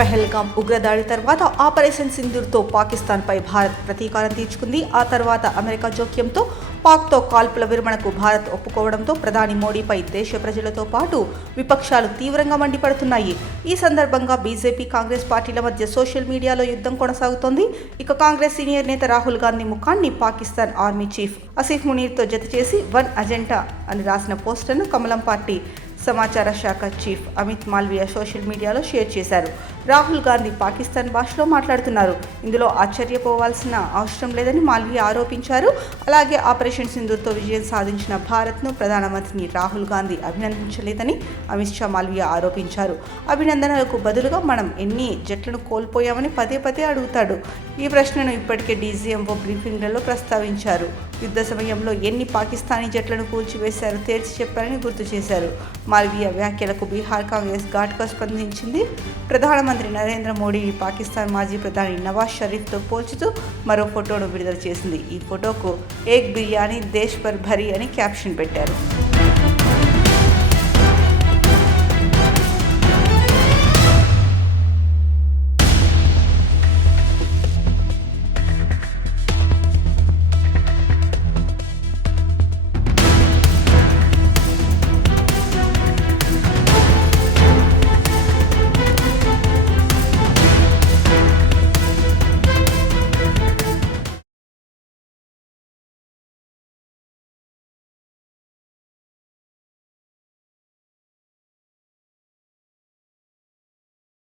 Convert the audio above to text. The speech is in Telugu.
పహల్గాం ఉగ్రదాడి తర్వాత ఆపరేషన్ సింధూర్తో పాకిస్తాన్పై భారత్ ప్రతీకారం తీర్చుకుంది. ఆ తర్వాత అమెరికా జోక్యంతో పాక్తో కాల్పుల విరమణకు భారత్ ఒప్పుకోవడంతో ప్రధాని మోడీపై దేశ ప్రజలతో పాటు విపక్షాలు తీవ్రంగా మండిపడుతున్నాయి. ఈ సందర్భంగా బీజేపీ, కాంగ్రెస్ పార్టీల మధ్య సోషల్ మీడియాలో యుద్ధం కొనసాగుతోంది. ఇక కాంగ్రెస్ సీనియర్ నేత రాహుల్ గాంధీ ముఖాన్ని పాకిస్తాన్ ఆర్మీ చీఫ్ ఆసిఫ్ మునీర్తో జత చేసి వన్ అజెండా అని రాసిన పోస్టర్ను కమలం పార్టీ సమాచార శాఖ చీఫ్ అమిత్ మాల్వియా సోషల్ మీడియాలో షేర్ చేశారు. రాహుల్ గాంధీ పాకిస్తాన్ భాషలో మాట్లాడుతున్నారు. ఇందులో ఆశ్చర్యపోవాల్సిన అవసరం లేదని మాల్వియా ఆరోపించారు. అలాగే ఆపరేషన్ సింధూర్తో విజయం సాధించిన భారత్ను ప్రధానమంత్రిని రాహుల్ గాంధీ అభినందించలేదని అమిత్ షా మాల్వియా ఆరోపించారు. అభినందనలకు బదులుగా మనం ఎన్ని జట్లను కోల్పోయామని పదే పదే అడుగుతాడు. ఈ ప్రశ్నను ఇప్పటికే డీజీఎంఓ బ్రీఫింగ్లలో ప్రస్తావించారు. యుద్ధ సమయంలో ఎన్ని పాకిస్తానీ జట్లను కూల్చివేశారో తేల్చి చెప్పారని గుర్తు చేశారు. మాల్వియా వ్యాఖ్యలకు బీహార్ కాంగ్రెస్ ఘాటుగా స్పందించింది. ప్రధానమంత్రి నరేంద్ర మోడీని పాకిస్తాన్ మాజీ ప్రధాని నవాజ్ షరీఫ్తో పోల్చుతూ మరో ఫోటోను విడుదల చేసింది. ఈ ఫోటోకు ఏక్ బిర్యానీ దేశ్ పర్ భరీ అని క్యాప్షన్ పెట్టారు.